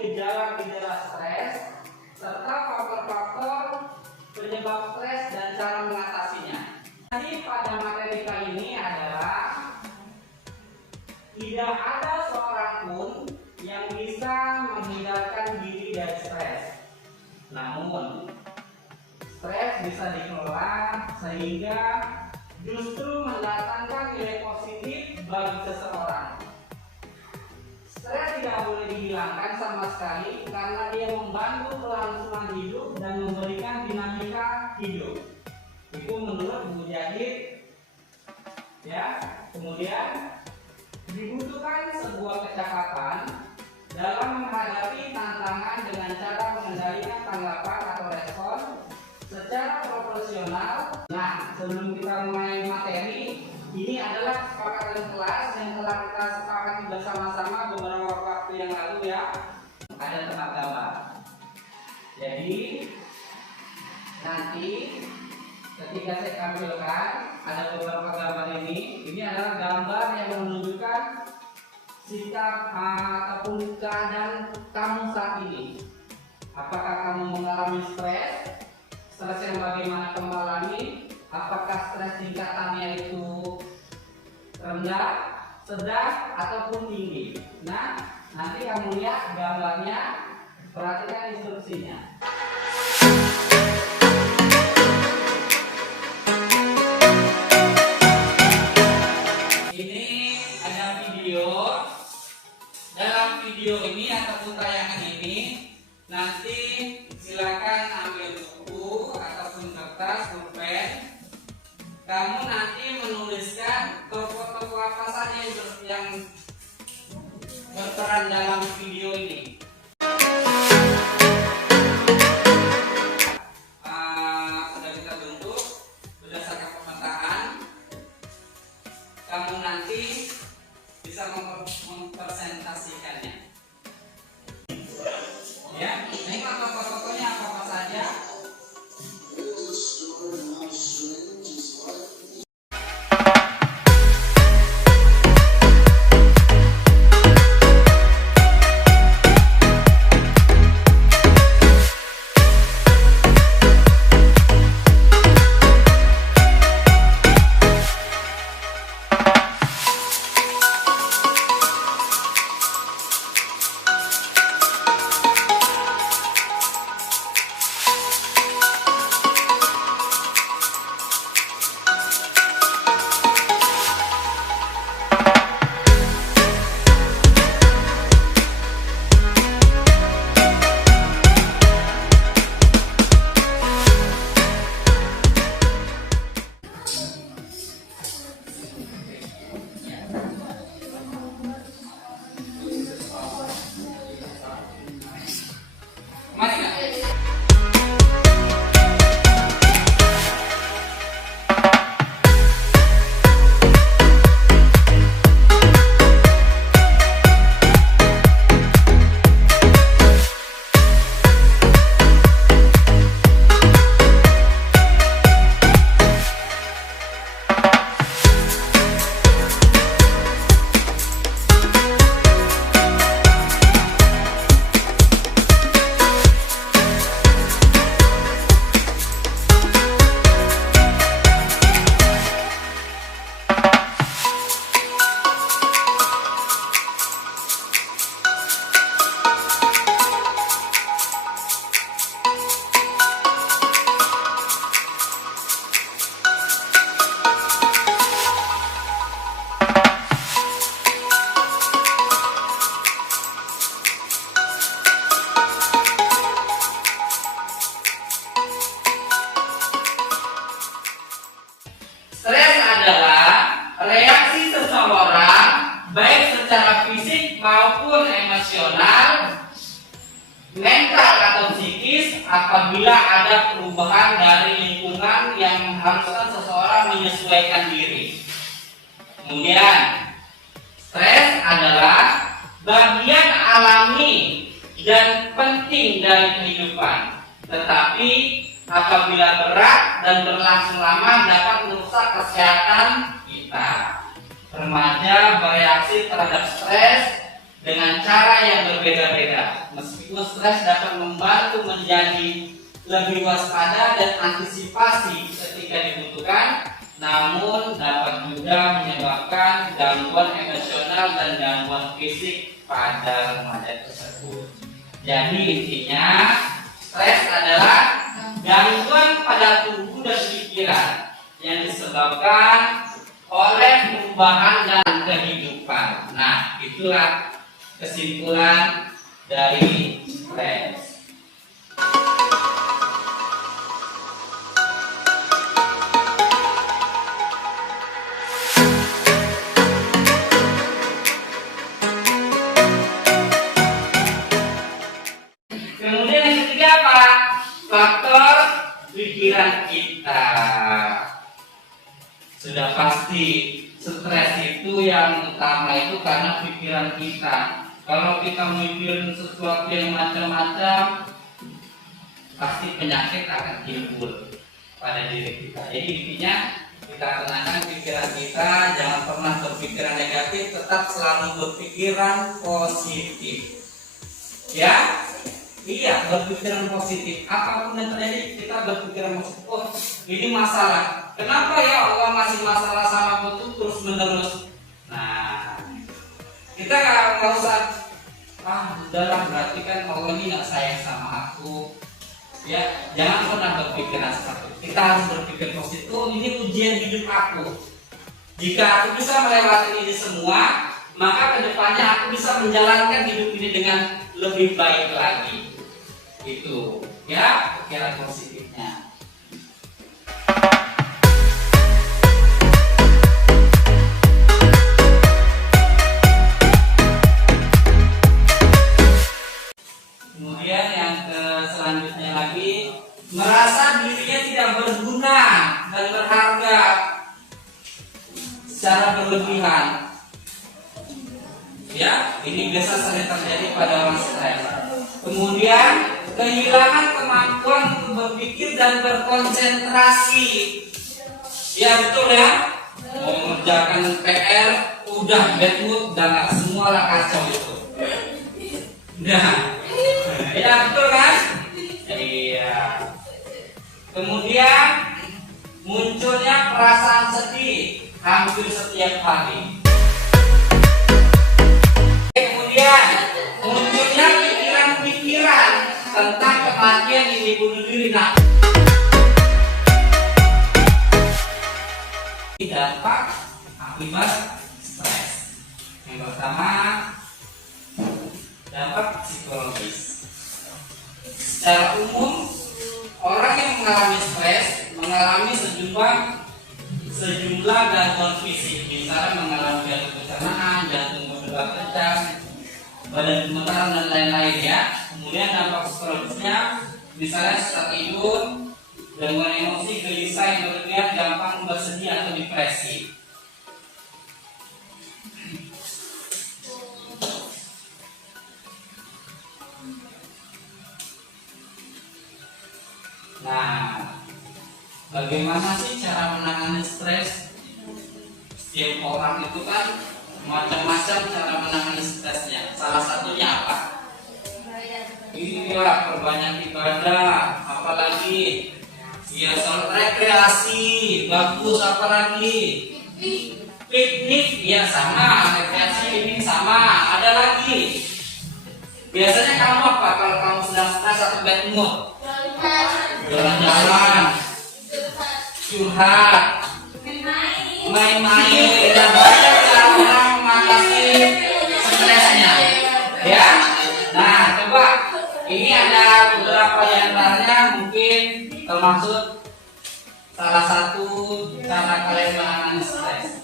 gejala-gejala stres serta faktor-faktor penyebab stres dan cara mengatasinya. Jadi pada materi kali ini adalah tidak ada seorang pun yang bisa menghindarkan diri dari stres. Namun, stres bisa dikelola sehingga justru mendatangkan nilai positif bagi seseorang. Stres tidak boleh dihilangkan sama sekali karena dia membantu kelangsungan hidup dan memberikan dinamika hidup. Itu menurut Mujahid. Ya, kemudian dibutuhkan sebuah kecakapan dalam menghadapi tantangan dengan cara mengendalikan tanggapan atau respon secara proporsional. Nah, sebelum kita mulai materi, ini adalah kesepakatan kelas yang telah kita sepakati bersama-sama beberapa waktu yang lalu ya. Ada tempat gambar. Jadi nanti ketika saya tampilkan ada beberapa gambar ini adalah gambar yang menunjukkan sikap ataupun keadaan kamu saat ini. Apakah kamu mengalami stres? Stres yang bagaimana kamu alami? Apakah stres tingkatannya itu rendah, sedang, ataupun tinggi? Nah, nanti kamu lihat gambarnya, perhatikan instruksinya. Ini ada video. Dalam video ini ataupun tayangan ini, nanti silakan ambil buku ataupun kertas, pulpen. Kamu nanti menuliskan tokoh-tokoh apa saja yang berperan dalam video ini. Sudah kita bentuk berdasarkan pemetaan. Kamu nanti bisa mempresentasikannya. Ya, ini tokoh-tokohnya apa saja. Stres adalah reaksi seseorang baik secara fisik maupun emosional, mental atau psikis apabila ada perubahan dari lingkungan yang mengharuskan seseorang menyesuaikan diri. Kemudian, stres adalah bagian alami dan penting dari kehidupan, tetapi apabila berat dan berlangsung lama dapat merusak kesehatan kita. Remaja bereaksi terhadap stres dengan cara yang berbeda-beda. Meskipun stres dapat membantu menjadi lebih waspada dan antisipasi ketika dibutuhkan, namun dapat juga menyebabkan gangguan emosional dan gangguan fisik pada remaja tersebut. Jadi intinya, stres adalah gangguan pada tubuh dan pikiran yang disebabkan oleh perubahan dalam kehidupan. Nah, itulah kesimpulan dari stres. Kemudian yang ketiga apa? Faktor pikiran kita. Sudah pasti stres itu yang utama itu karena pikiran kita. Kalau kita mikirin sesuatu yang macam-macam, pasti penyakit akan timbul pada diri kita. Jadi intinya kita tenangkan pikiran kita, jangan pernah berpikiran negatif, tetap selalu berpikiran positif. Ya, iya, berpikiran positif. Apapun yang terjadi, kita berpikiran positif. Oh, ini masalah. Kenapa ya Allah masih masalah sama aku terus menerus? Nah, kita nggak usah udahlah, berarti kan Allah ini nggak sayang sama aku. Ya, jangan pernah berpikiran seperti itu. Kita harus berpikir positif. Oh, ini ujian hidup aku. Jika aku bisa melewati ini semua, maka kedepannya aku bisa menjalankan hidup ini dengan lebih baik lagi. Itu ya pikiran positifnya. Kemudian yang selanjutnya lagi, merasa dirinya tidak berguna dan berharga secara berlebihan. Ya, ini biasa sering terjadi pada orang stres. Kemudian kehilangan kemampuan untuk berpikir dan berkonsentrasi. Ya betul ya. Mau mengerjakan PR udah bad mood dan semua lah kacau itu. Nah, ya betul kan? Iya. Kemudian munculnya perasaan sedih hampir setiap hari. Kemudian munculnya pikiran-pikiran tentang kematian ini, bunuh diri. Nah, dampak akibat stres. Yang pertama, dampak psikologis. Secara umum, orang yang mengalami stres mengalami sejumlah gangguan fisik, misalnya mengalami gangguan pencernaan, jantung berdebar kencang, badan gemetar dan lain-lain ya. Kemudian dampak psikologisnya, misalnya susah tidur, gangguan emosi, gelisah yang berlebihan, gampang bersedih atau depresi. Nah, bagaimana sih cara menangani stres? Setiap orang itu kan macam-macam cara menangani stresnya. Salah satunya apa? Iya, perbanyak ibadah, apalagi ya soal rekreasi, bagus, apalagi piknik, ya sama, rekreasi ini sama. Ada lagi. Biasanya kamu apa kalau kamu sedang stres atau bad mood? Jalan-jalan, curhat, main-main, dan banyak cara orang mengatasi stresnya. Ya, nah coba ini ada beberapa di antaranya mungkin termasuk salah satu cara kalian menangani stres.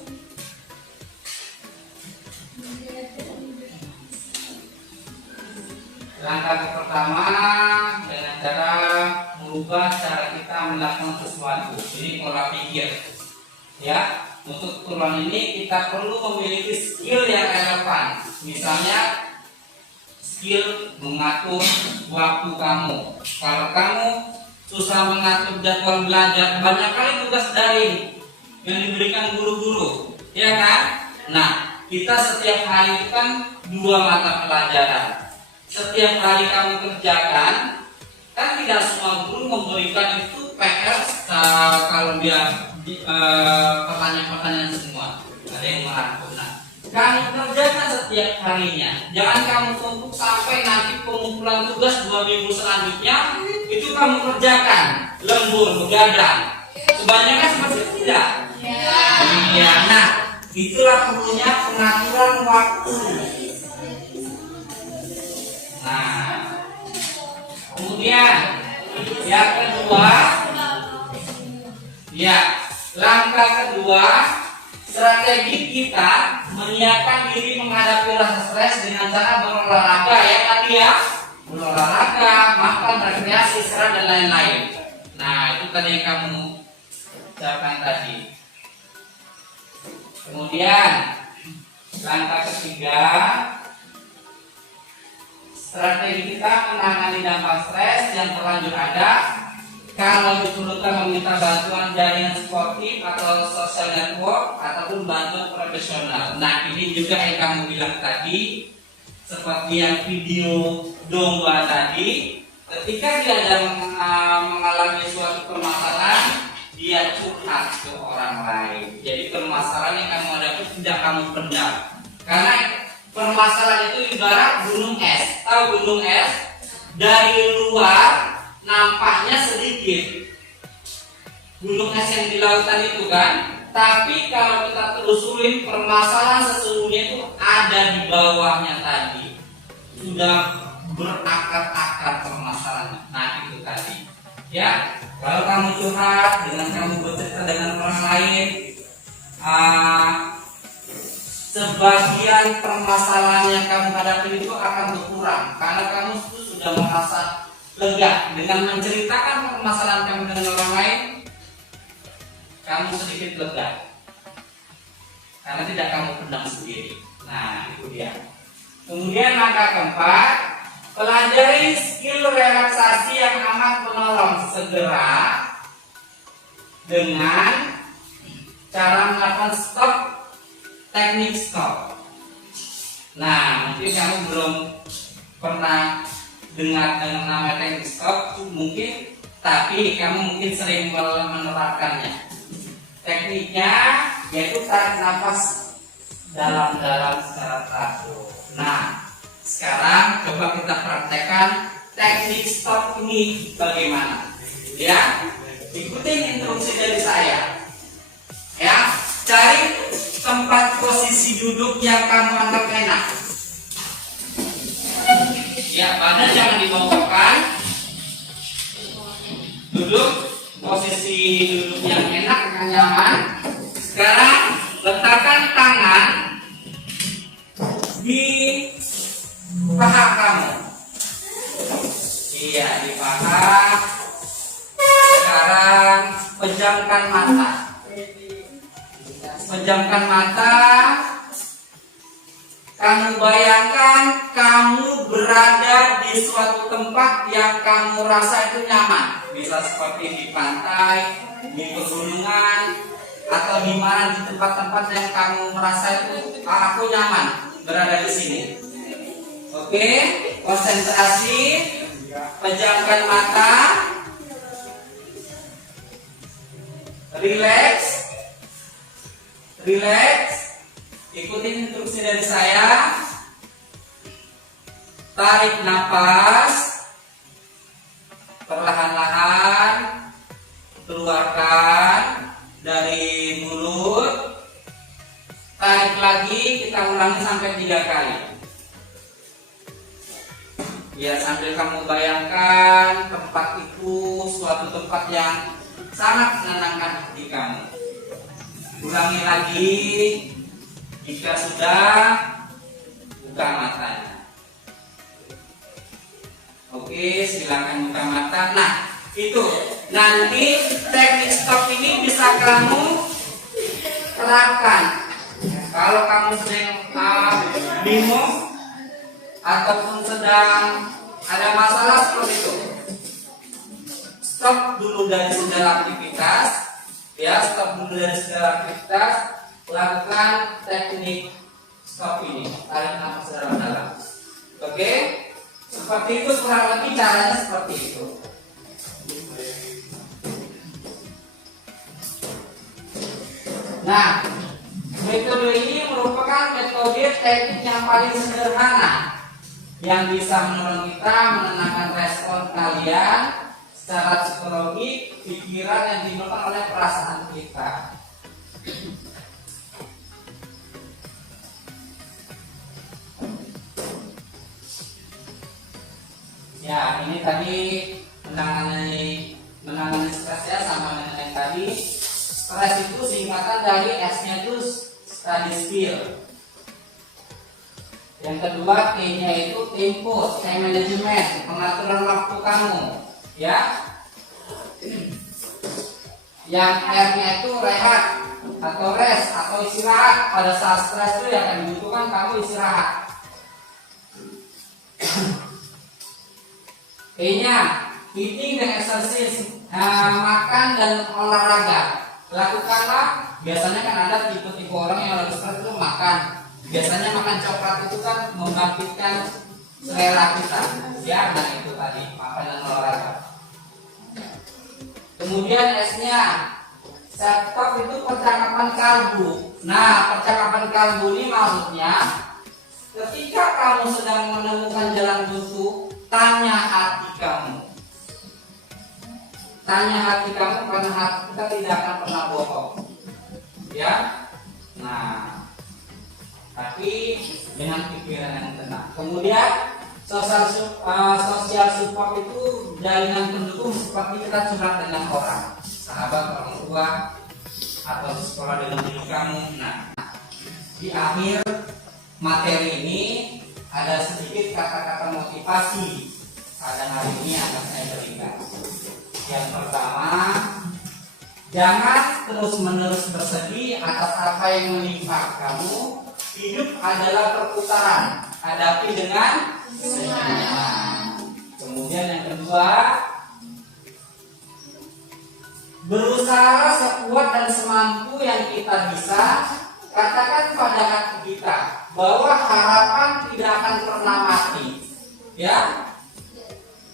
Langkah pertama dengan cara merubah cara kita melakukan sesuatu. Ini pola pikir. Ya, untuk perubahan ini kita perlu memiliki skill yang relevan. Misalnya skill mengatur waktu kamu. Kalau kamu susah mengatur jadwal belajar, banyak kali tugas daring yang diberikan guru-guru, ya kan? Nah, kita setiap hari itu kan 2 mata pelajaran. Setiap hari kamu kerjakan, kan tidak semua guru memberikan itu PR kalau dia pertanyaan-pertanyaan semua. Ada yang merangkum. Nah, kamu kerjakan setiap harinya. Jangan kamu tumpuk sampai nanti pengumpulan tugas 2 minggu selanjutnya itu kamu kerjakan lembur, begadang. Kebanyakan seperti itu tidak? Iya. Nah, itulah perlunya pengaturan waktu. Nah, kemudian yang kedua, ya, langkah kedua, strategi kita menyiapkan diri menghadapi rasa stres dengan cara berolahraga, ya tadi ya, berolahraga, makan, rekreasi, istirahat dan lain-lain. Nah, itu tadi yang kamu ucapkan tadi. Kemudian langkah ketiga, strategi kita menangani dampak stres yang terlanjur ada. Kalau diperlukan meminta bantuan jaringan sportif atau social network ataupun bantuan profesional. Nah, ini juga yang kamu bilang tadi, seperti yang video domba tadi, ketika dia ada mengalami suatu permasalahan, dia curhat ke orang lain. Jadi permasalahan yang kamu hadapi tidak kamu pendam. Karena permasalahan itu ibarat gunung es. Tahu gunung es? Dari luar nampaknya sedikit gunung es yang di lautan itu kan, tapi kalau kita telusurin permasalahan sesungguhnya itu ada di bawahnya tadi, sudah berakar-akar permasalahan. Nah, itu tadi ya, kalau kamu curhat dengan kamu bercerita dengan orang lain, sebagian permasalahan yang kamu hadapi itu akan berkurang karena kamu sudah merasa lega dengan menceritakan permasalahan kamu dengan orang lain. Kamu sedikit lega karena tidak kamu pendam sendiri. Nah, itu dia. Kemudian langkah keempat, pelajari skill relaksasi yang amat menolong segera dengan cara melakukan stop, teknik stop. Nah, mungkin kamu belum pernah dengar dengan nama teknik stop mungkin, tapi kamu mungkin sering menerapkannya. Tekniknya yaitu tarik nafas dalam-dalam secara teratur. Nah, sekarang coba kita praktekkan teknik stop ini bagaimana. Ya, ikutin instruksi dari saya. Ya, cari tempat posisi duduk yang kamu anggap enak. Ya, badan jangan dibongkokkan. Duduk, posisi duduk yang enak, yang nyaman. Sekarang letakkan tangan di paha kamu. Iya, di paha. Sekarang pejamkan mata. Pejamkan mata. Kamu bayangkan kamu berada di suatu tempat yang kamu rasa itu nyaman. Bisa seperti di pantai, di pegunungan, atau di mana di tempat-tempat yang kamu merasa itu aku nyaman berada di sini. Oke, konsentrasi, pejamkan mata, relax, relax. Ikutin instruksi dari saya. Tarik nafas, perlahan-lahan keluarkan dari mulut. Tarik lagi, kita ulangi sampai 3 kali. Ya, sambil kamu bayangkan tempat itu suatu tempat yang sangat menenangkan hati kamu. Ulangi lagi. Jika sudah, buka matanya. Oke, silakan buka mata. Nah, itu nanti teknik stop ini bisa kamu terapkan. Kalau kamu sedang bingung ataupun sedang ada masalah seperti itu, stop dulu dari segala aktivitas. Ya, stop dulu dari segala aktivitas. Lakukan teknik Stop ini, tarik nafas dalam-dalam. Oke, seperti itu kurang lebih caranya seperti itu. Nah, metode ini merupakan metode teknik yang paling sederhana yang bisa menolong kita menenangkan respon kalian secara psikologi, pikiran yang dimulai oleh perasaan kita. Ya, ini tadi menangani stres ya, sama dengan yang tadi. Stres itu singkatan dari S-nya itu study skill. Yang kedua T-nya itu tempo, time management, pengaturan waktu kamu, ya. Yang R-nya itu rehat atau rest atau istirahat. Pada saat stres itu yang akan dibutuhkan kamu istirahat. E-nya eating dan exercise, makan dan olahraga. Lakukanlah. Biasanya kan ada tipe-tipe orang yang lagi stres itu makan. Biasanya makan coklat itu kan membangkitkan selera kita, ya. Nah itu tadi makan dan olahraga. Kemudian S-nya self talk itu percakapan kalbu. Nah, percakapan kalbu ini maksudnya ketika kamu sedang menemukan jalan buntu, tanya hati kamu. Tanya hati kamu, karena hati kita tidak akan pernah bohong, ya. Nah, tapi dengan pikiran yang tenang. Kemudian social support itu jaringan pendukung seperti kita curhat dengan orang, sahabat, orang tua, atau di sekolah dengan diri kamu. Nah, di akhir materi ini ada sedikit kata-kata motivasi pada hari ini akan saya berikan. Yang pertama, jangan terus-menerus bersedih atas apa yang menimpa kamu. Hidup adalah perputaran, hadapi dengan senyum. Kemudian yang kedua, berusaha sekuat dan semampu yang kita bisa. Katakan pada hati kita bahwa harapan tidak akan pernah mati, ya.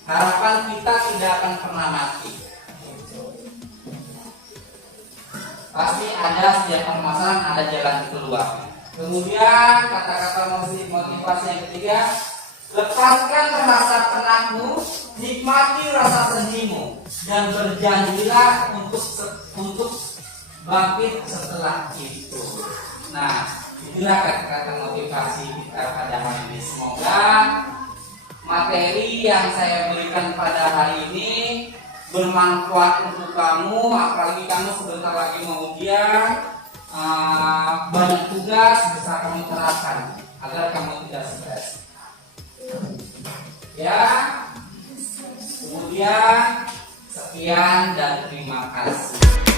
Harapan kita tidak akan pernah mati. Pasti ada setiap permasalahan ada jalan keluar. Kemudian kata-kata motivasi yang ketiga, lepaskan rasa penatmu, nikmati rasa sedihmu, dan berjanjilah untuk bangkit setelah itu. Nah, itulah kata-kata motivasi kita pada hari ini. Semoga materi yang saya berikan pada hari ini bermanfaat untuk kamu, apalagi kamu sebentar lagi mau ujian. Banyak tugas bisa kamu terapkan agar kamu tidak stres, ya. Kemudian sekian dan terima kasih.